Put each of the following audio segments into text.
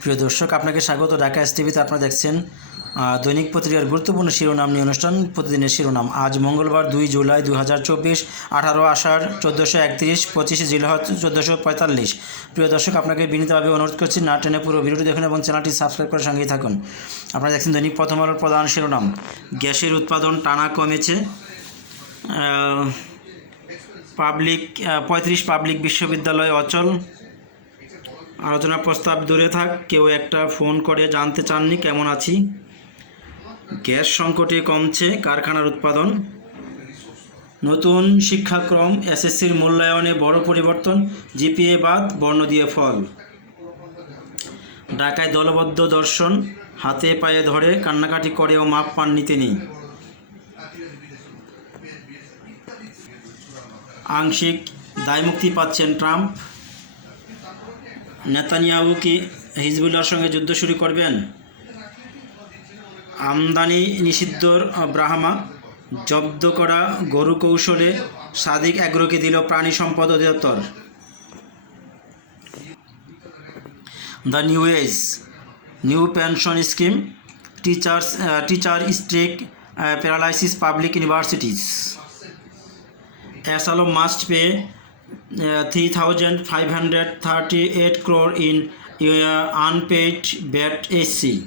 প্রিয় দর্শক, আপনাকে স্বাগত। ঢাকা এস টিভিতে আপনারা দেখছেন দৈনিক পত্রিকার গুরুত্বপূর্ণ শিরোনাম নিয়ে অনুষ্ঠান প্রতিদিনের শিরোনাম। আজ মঙ্গলবার দুই জুলাই দু হাজার চব্বিশ, আঠারো আষাঢ়, চোদ্দোশো একত্রিশ, পঁচিশে জিলহজ, চোদ্দোশো পঁয়তাল্লিশ। প্রিয় দর্শক, আপনাকে বিনীতভাবে অনুরোধ করছি, না টেনে পুরো ভিডিওটি দেখুন এবং চ্যানেলটি সাবস্ক্রাইব করে সঙ্গেই থাকুন। আপনারা দেখছেন দৈনিক প্রথম আলোর প্রধান শিরোনাম। গ্যাসের উৎপাদন টানা কমেছে। পাবলিক পঁয়ত্রিশ পাবলিক বিশ্ববিদ্যালয় অচল। আলোচনা প্রস্তাব দূরে থাক, কেউ একটা ফোন করে জানতে চাননি কেমন আছি? গ্যাস সংকটে কমছে কারখানার উৎপাদন। নতুন শিক্ষাক্রম, এসএসসির মূল্যায়নে বড় পরিবর্তন, জিপিএ বাদ, বর্ণ দিয়ে ফল। ঢাকায় দলবদ্ধ দর্শন, হাতে পায়ে ধরে কান্নাকাটি করেও মাপ পাননি তিনি আংশিক দায়মুক্তি পাচ্ছেন ট্রাম্প। নেতানিয়াহু কি হিজবুল্লাহর সঙ্গে যুদ্ধ শুরু করবেন আমদানি নিষিদ্ধর ব্রাহ্মা জব্দ করা গরু কৌশলে সাদিক অ্যাগ্রোকে দিল প্রাণী সম্পদ অধিদপ্তর। The new age new pension scheme teachers teacher strike paralysis public universities. অ্যাসালো must uh, 3,538 crore in uh, unpaid VAT SC.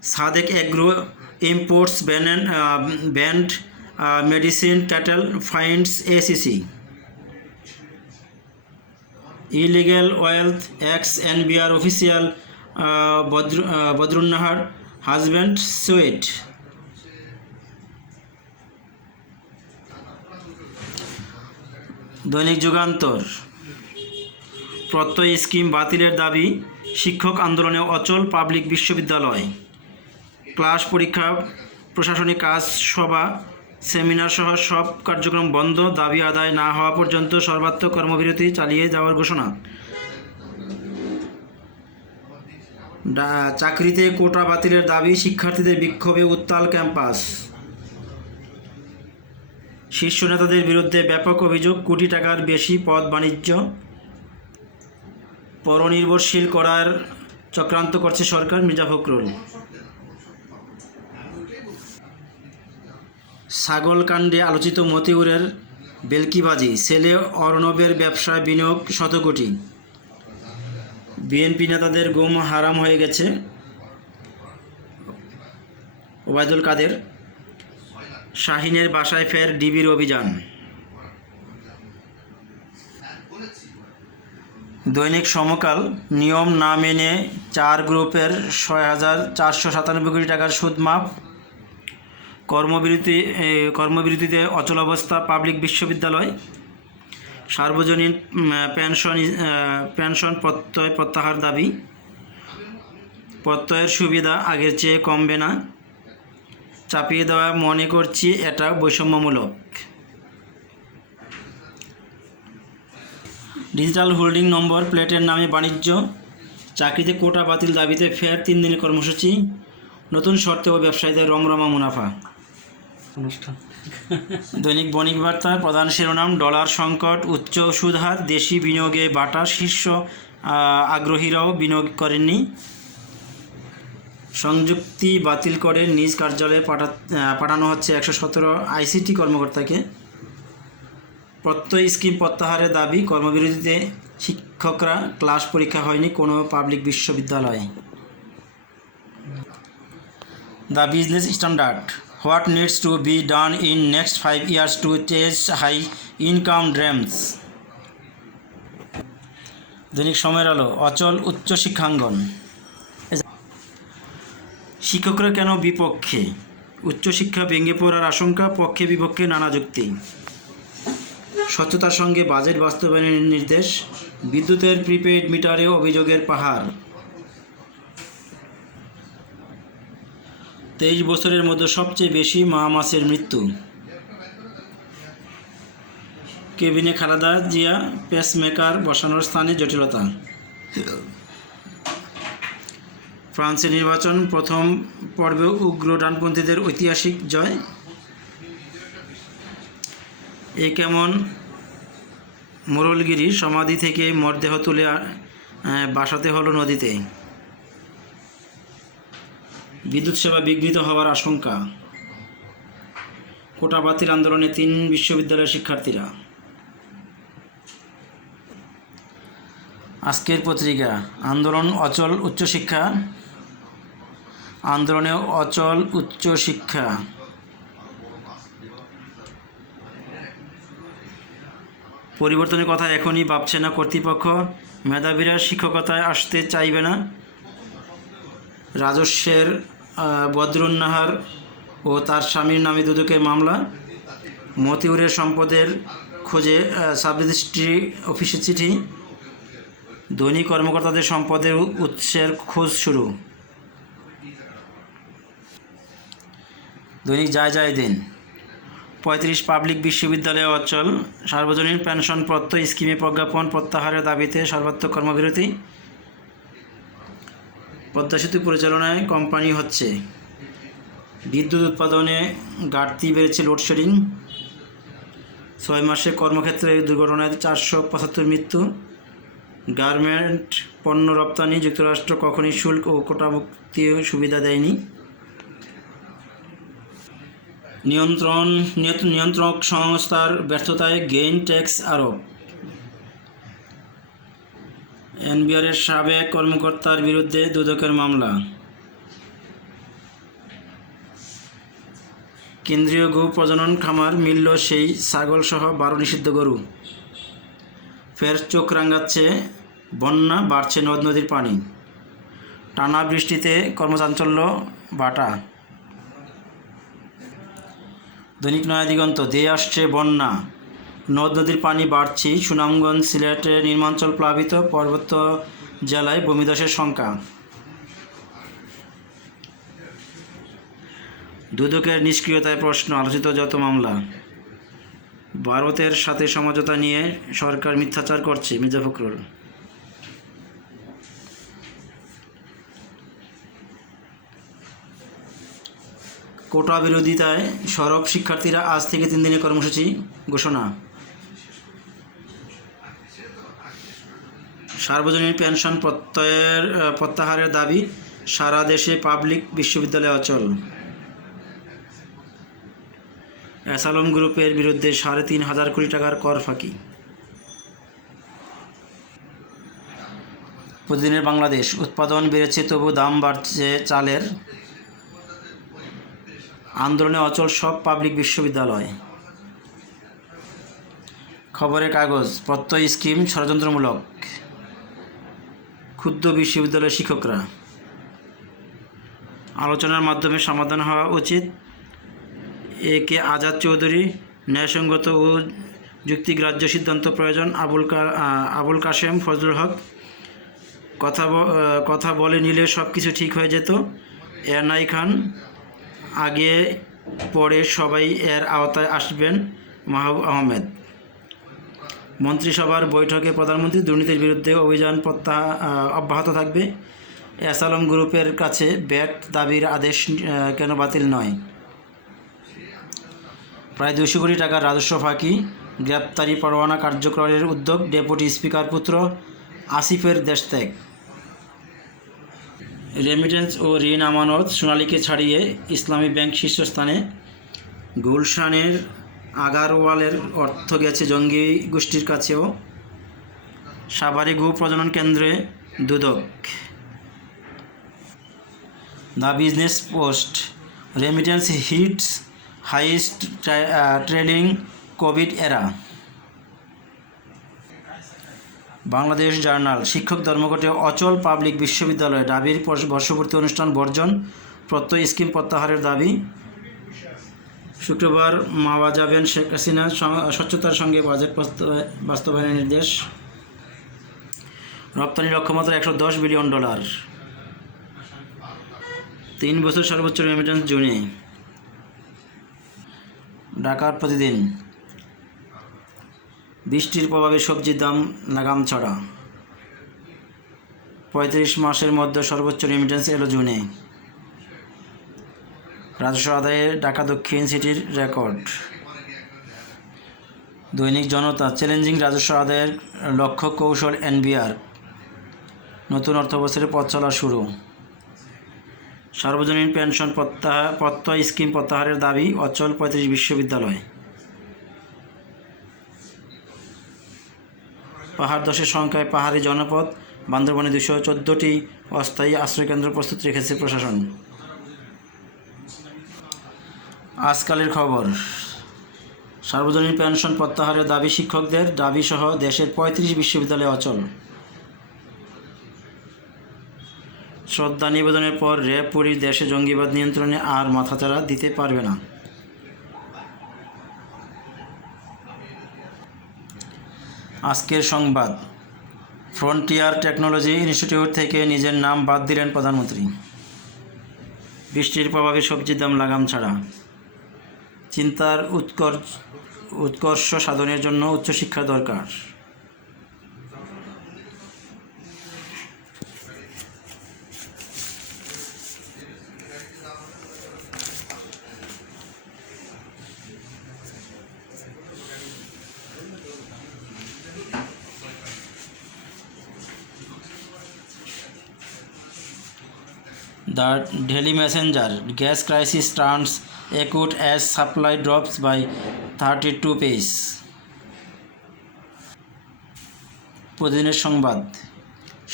Sadek Agro imports banned, uh, banned uh, medicine cattle finds ACC. Illegal wealth ex NBR official uh, Badr, uh, Badrunnahar husband sued. দৈনিক যুগান্তর। প্রত্যয় scheme বাতিলের দাবি, শিক্ষক আন্দোলনে অচল public বিশ্ববিদ্যালয়। Class পরীক্ষা, প্রশাসনিক কাজ, সভা, সেমিনার সহ সব কার্যক্রম বন্ধ, দাবি আদায় না হওয়া পর্যন্ত সর্বাত্মক কর্মবিরতি চালিয়ে যাওয়ার ঘোষণা। চাকরিতে কোটা বাতিলের দাবি, শিক্ষার্থীদের বিক্ষোভে উত্তাল ক্যাম্পাস। শীর্ষ নেতাদের বিরুদ্ধে ব্যাপক অভিযোগ কোটি টাকার বেশি পদ বাণিজ্য পরনির্ভরশীল করার চক্রান্ত করছে সরকার, মির্জা ফখরুল। ছাগলকাণ্ডে আলোচিত মতিউরের বেলকিবাজি ছেলে অর্ণবের ব্যবসায় বিনিয়োগ শত কোটি। বিএনপি নেতাদের গুম হারাম হয়ে গেছে ওবায়দুল কাদের। শাহিনের বাসায় ফের ডিবির অভিযান। দৈনিক সমকাল, নিয়ম না মেনে চার গ্রুপের ছয় হাজার চারশো সাতানব্বই কোটি টাকার সুদ মাফ। কর্মবিরতি কর্মবিরতিতে অচল অবস্থা পাবলিক বিশ্ববিদ্যালয়। সার্বজনীন পেনশন পেনশন প্রত্যয় প্রত্যাহার দাবি। প্রত্যয়ের সুবিধা আগের চেয়ে কমবে না। চাপিয়ে দেওয়া মনে করছি এটা বৈষম্যমূলক। ডিজিটাল হোল্ডিং নম্বর প্লেটের নামে বাণিজ্য চাকরিতে কোটা বাতিল দাবিতে ফের তিন দিনের কর্মসূচি নতুন শর্তে ও ব্যবসায়ীদের রমরমা মুনাফা। অনুষ্ঠান। দৈনিক বণিক বার্তার প্রধান শিরোনাম ডলার সংকট উচ্চ সুদ হার দেশি বিনিয়োগে বাটা শীর্ষ আগ্রহীরাও বিনিয়োগ করেননি। সংযুক্তি বাতিল করে নিজ কার্যালয়ে পাঠা পাঠানো হচ্ছে একশো সতেরো আইসিটি কর্মকর্তাকে। প্রত্যয় স্কিম প্রত্যাহারের দাবি, কর্মবিরতিতে শিক্ষকরা ক্লাস পরীক্ষা হয়নি কোনো পাবলিক বিশ্ববিদ্যালয়ে। The business standard What needs to be done in next five years to chase high income dreams? দৈনিক সময়ের আলো, অচল উচ্চ শিক্ষাঙ্গন। শিক্ষকরা কেন বিপক্ষে? উচ্চশিক্ষা ভেঙে পড়ার আশঙ্কা, পক্ষে বিপক্ষে নানা যুক্তি। স্বচ্ছতার সঙ্গে বাজেট বাস্তবায়নের নির্দেশ, বিদ্যুতের প্রিপেইড মিটারে অভিযোগের পাহাড়। তেইশ বছরের মধ্যে সবচেয়ে বেশি মা মাছের মৃত্যু। কেবিনে খালাদা জিয়া পেসমেকার বসানোর স্থানে জটিলতা। ফ্রান্সের নির্বাচন প্রথম পর্বে উগ্র ডানপন্থীদের ঐতিহাসিক জয়। এ কেমন? মোরলগিরি সমাধি থেকে মরদেহ তুলে বাসাতে হলো নদীতে। বিদ্যুৎ সেবা বিঘ্নিত হওয়ার আশঙ্কা। কোটা বাতিল আন্দোলনে তিন বিশ্ববিদ্যালয়ের শিক্ষার্থীরা। আজকের পত্রিকা, আন্দোলন অচল উচ্চশিক্ষা। আন্দোলনে অচল উচ্চশিক্ষা পরিবর্তনের কথা এখনই ভাবছে না কর্তৃপক্ষ। মেধাবীরা শিক্ষকতায় আসতে চাইবে না। রাজস্বের বদরুন্নাহার ও তার স্বামীর নামে দুদকের মামলা। মতিউরের সম্পদের খোঁজে সাব রেজিস্ট্রি অফিসের চিঠি। দৈনিক কর্মকর্তাদের সম্পদের উৎসের খোঁজ শুরু। দৈনিক যায় যায় দিন। পঁয়ত্রিশ পাবলিক বিশ্ববিদ্যালয়ে অচল। সার্বজনীন পেনশন প্রত্যয় স্কিমে প্রজ্ঞাপন প্রত্যাহারের দাবিতে সর্বাত্মক কর্মবিরতি। পদ্মা সেতু পরিচালনায় কোম্পানি হচ্ছে। বিদ্যুৎ উৎপাদনে ঘাটতি বেড়েছে লোডশেডিং। ছয় মাসে কর্মক্ষেত্রে দুর্ঘটনায় চারশো পঁচাত্তর মৃত্যু। গার্মেন্ট পণ্য রপ্তানি, যুক্তরাষ্ট্র কখনই শুল্ক ও কোটামুক্তি সুবিধা দেয়নি। নিয়ন্ত্রণ নিয়ন্ত্রক সংস্থার ব্যর্থতায় গেইন ট্যাক্স আরোপ। এনবিআরের সাবেক কর্মকর্তার বিরুদ্ধে দুদকের মামলা। কেন্দ্রীয় গো প্রজনন খামার মিলল সেই ছাগলসহ বারো নিষিদ্ধ গরু। ফের চোখ রাঙাচ্ছে, বন্যা বাড়ছে নদ নদীর পানি। টানা বৃষ্টিতে কর্মচাঞ্চল্য বাটা। দৈনিক নয়া দিগন্ত দিয়ে আসছে বন্যা। নদ নদীর পানি বাড়ছে, সুনামগঞ্জ সিলেটের নির্মাঞ্চল প্লাবিত পার্বত্য জেলায় ভূমিধসের শঙ্কা। দুদকের নিষ্ক্রিয়তায় প্রশ্ন, আলোচিত যত মামলা। ভারতের সাথে সমঝোতা নিয়ে সরকার মিথ্যাচার করছে মির্জা ফখরুল। কোটা বিরোধিতায় সরব শিক্ষার্থীরা আজ থেকে তিন দিনের কর্মসূচি ঘোষণা। সার্বজনীন পেনশন প্রত্যয়ের প্রত্যাহারের দাবি সারা দেশে পাবলিক বিশ্ববিদ্যালয় অচল। অ্যাসালম গ্রুপের বিরুদ্ধে সাড়ে তিন হাজার কোটি টাকার কর ফাঁকি। প্রতিদিনের বাংলাদেশ, উৎপাদন বেড়েছে তবু দাম বাড়ছে চালের আন্দোলনে অচল সব পাবলিক বিশ্ববিদ্যালয়। খবরের কাগজ, প্রত্যয় স্কিম ষড়যন্ত্রমূলক। ক্ষুদ্র বিশ্ববিদ্যালয়ের শিক্ষকরা। আলোচনার মাধ্যমে সমাধান হওয়া উচিত। এ কে আজাদ চৌধুরী, ন্যায়সঙ্গত ও যুক্তিগ্রাহ্য সিদ্ধান্ত প্রয়োজন, আবুল আবুল কাশেম, ফজলুল হক। কথা কথা বলে নিলে সব কিছু ঠিক হয়ে যেত। এরনাই খান আগে, পরে সবাই এর আওতায় আসবেন মাহবুব আহমেদ। মন্ত্রিসভার বৈঠকে প্রধানমন্ত্রী দুর্নীতির বিরুদ্ধে অভিযান প্রত্যাহ অব্যাহত থাকবে। এসালম গ্রুপের কাছে ব্যাট দাবির আদেশ কেন বাতিল নয়? প্রায় দুশো কোটি টাকার রাজস্ব ফাঁকি, গ্রেপ্তারি পরোয়ানা কার্যকরের উদ্যোগ ডেপুটি স্পিকার পুত্র আসিফের দেশত্যাগ রেমিটেন্স ও ঋণ আমানত সোনালীকে ছাড়িয়ে ইসলামী ব্যাংক শীর্ষস্থানে গুলশানের আগারওয়ালের অর্থ গেছে জঙ্গি গোষ্ঠীর কাছেও। সাভারে গো প্রজনন কেন্দ্রে দুদক। The business post remittance hits highest trading covid era Bangladesh journal, শিক্ষক ধর্মঘটে অচল পাবলিক বিশ্ববিদ্যালয় দাবির পর- বর্ষপূর্তি অনুষ্ঠান বর্জন, প্রত্যয় স্কিম প্রত্যাহারের দাবি। শুক্রবার মাওয়া যাবেন শেখ হাসিনা স্বচ্ছতার সঙ্গে বাজেট বাস্তবা- বাস্তবায়নের নির্দেশ। রপ্তানি লক্ষ্যমাত্রা একশো দশ বিলিয়ন ডলার। তিন বছর সর্বোচ্চ রেমিটেন্স জুনে। ঢাকার প্রতিদিন। বৃষ্টির প্রভাবে সবজির দাম লাগাম ছড়া। পঁয়ত্রিশ মাসের মধ্যে সর্বোচ্চ রেমিটেন্স এলো জুনে। রাজস্ব আদায়ে ঢাকা দক্ষিণ সিটির রেকর্ড দৈনিক জনতা চ্যালেঞ্জিং রাজস্ব আদায়ের লক্ষ্য কৌশল এনবিআর। নতুন অর্থবছরের পথ চলা শুরু। সার্বজনীন পেনশন প্রত্যাহার প্রত্যয় স্কিম প্রত্যাহারের দাবি অচল পঁয়ত্রিশ বিশ্ববিদ্যালয়। পাহাড় দশের সংখ্যায় পাহাড়ি জনপদ, বান্দরবনে দুশো চোদ্দোটি অস্থায়ী আশ্রয়কেন্দ্র প্রস্তুত রেখেছে প্রশাসন। আজকালের খবর, সার্বজনীন পেনশন প্রত্যাহারের দাবি শিক্ষকদের, দাবিসহ দেশের পঁয়ত্রিশ বিশ্ববিদ্যালয়ে অচল। শ্রদ্ধা নিবেদনের পর র্যাব পুরীর দেশে জঙ্গিবাদ নিয়ন্ত্রণে আর মাথাচাড়া দিতে পারবে না। আজকের সংবাদ। ফ্রন্টিয়ার টেকনোলজি ইনস্টিটিউট থেকে নিজের নাম বাদ দিলেন প্রধানমন্ত্রী। বৃষ্টির প্রভাবে সবজির দাম লাগাম ছাড়া। চিন্তার উৎকর্ষ উৎকর্ষ সাধনের জন্য উচ্চশিক্ষা দরকার। The Daily Messenger gas crisis turns acute as supply drops by 32 pace. প্রতিদিনের সংবাদ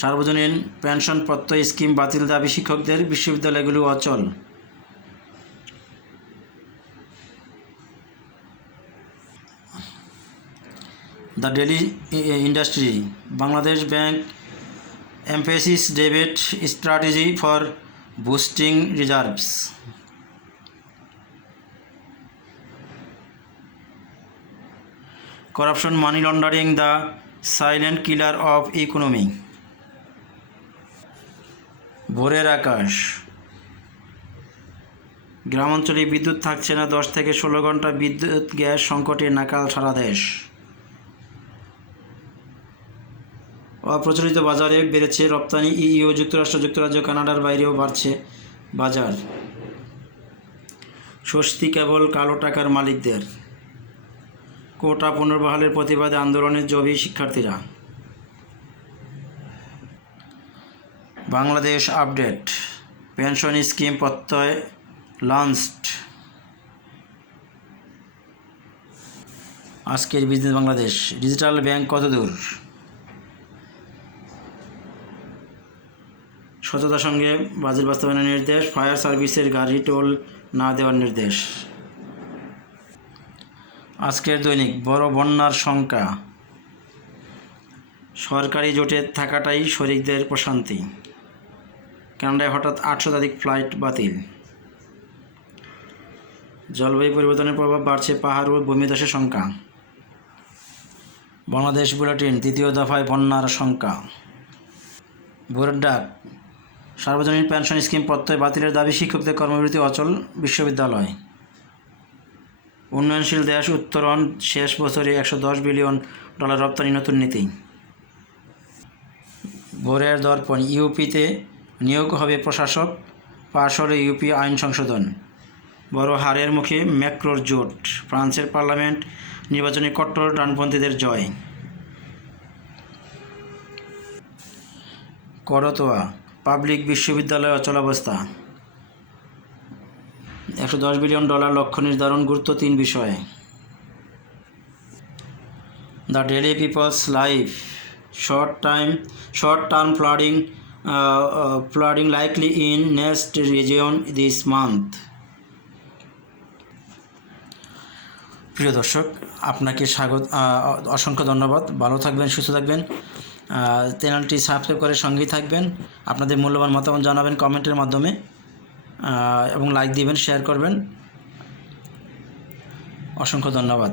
সার্বজনীন পেনশন প্রত্যয় স্কিম বাতিল দাবি শিক্ষকদের বিশ্ববিদ্যালয়গুলো অচল the daily industry Bangladesh bank emphasis debit strategy for boosting reserves. Corruption, money laundering, the silent killer of economy. ভোরের আকাশ গ্রামাঞ্চলে বিদ্যুৎ থাকছে না দশ থেকে ষোলো ঘণ্টা বিদ্যুৎ গ্যাস সংকটে নাকাল সারা দেশ অপ্রচলিত বাজারে বেড়েছে রপ্তানি, ইইউ, যুক্তরাষ্ট্র, যুক্তরাজ্য, কানাডার বাইরেও বাড়ছে বাজার। স্বস্তি কেবল কালো টাকার মালিকদের। কোটা পুনর্বহালের প্রতিবাদে আন্দোলনের জবি শিক্ষার্থীরা। Bangladesh update, pension scheme Prottoy launched. আজকের বিজনেস বাংলাদেশ, ডিজিটাল ব্যাংক কতদূর? সততার সঙ্গে বাজেট বাস্তবায়নের নির্দেশ, ফায়ার সার্ভিসের গাড়ি টোল না দেওয়ার নির্দেশ। আজকের দৈনিক, বড় বন্যার সংখ্যা সরকারি জোটে থাকাটাই শরিকদের প্রশান্তি। কানাডায় হঠাৎ আট শতাধিক ফ্লাইট বাতিল। জলবায়ু পরিবর্তনের প্রভাব বাড়ছে পাহাড় ও ভূমিধসের সংখ্যা। বাংলাদেশ বুলেটিন তৃতীয় দফায় বন্যার সংখ্যা ভোরের ডাক সার্বজনীন পেনশন স্কিম প্রত্যয় বাতিলের দাবি শিক্ষকদের কর্মবিরতি অচল বিশ্ববিদ্যালয়। উন্নয়নশীল দেশ উত্তরণ শেষ বছরে একশো দশ বিলিয়ন ডলার রপ্তানি নতুন নীতি। ভোরের দর্পণ, ইউপিতে নিয়োগ হবে প্রশাসক পাশ ইউপি আইন সংশোধন। বড় হারের মুখে ম্যাক্রোর জোট, ফ্রান্সের পার্লামেন্ট নির্বাচনে কট্টর ডানপন্থীদের জয়। করতোয়া পাবলিক বিশ্ববিদ্যালয় অচলাবস্থা। একশো দশ বিলিয়ন ডলার লক্ষ্য নির্ধারণ গুরুত্ব তিন বিষয়ে। The daily people's life. Short time, short term flooding flooding likely in next region this month. প্রিয় দর্শক, আপনাকে স্বাগত অসংখ্য ধন্যবাদ। ভালো থাকবেন, সুস্থ থাকবেন। চ্যানেলটি সাবস্ক্রাইব করে সঙ্গেই থাকবেন। আপনাদের মূল্যবান মতামত জানাবেন কমেন্টের মাধ্যমে এবং লাইক দিবেন শেয়ার করবেন। অসংখ্য ধন্যবাদ।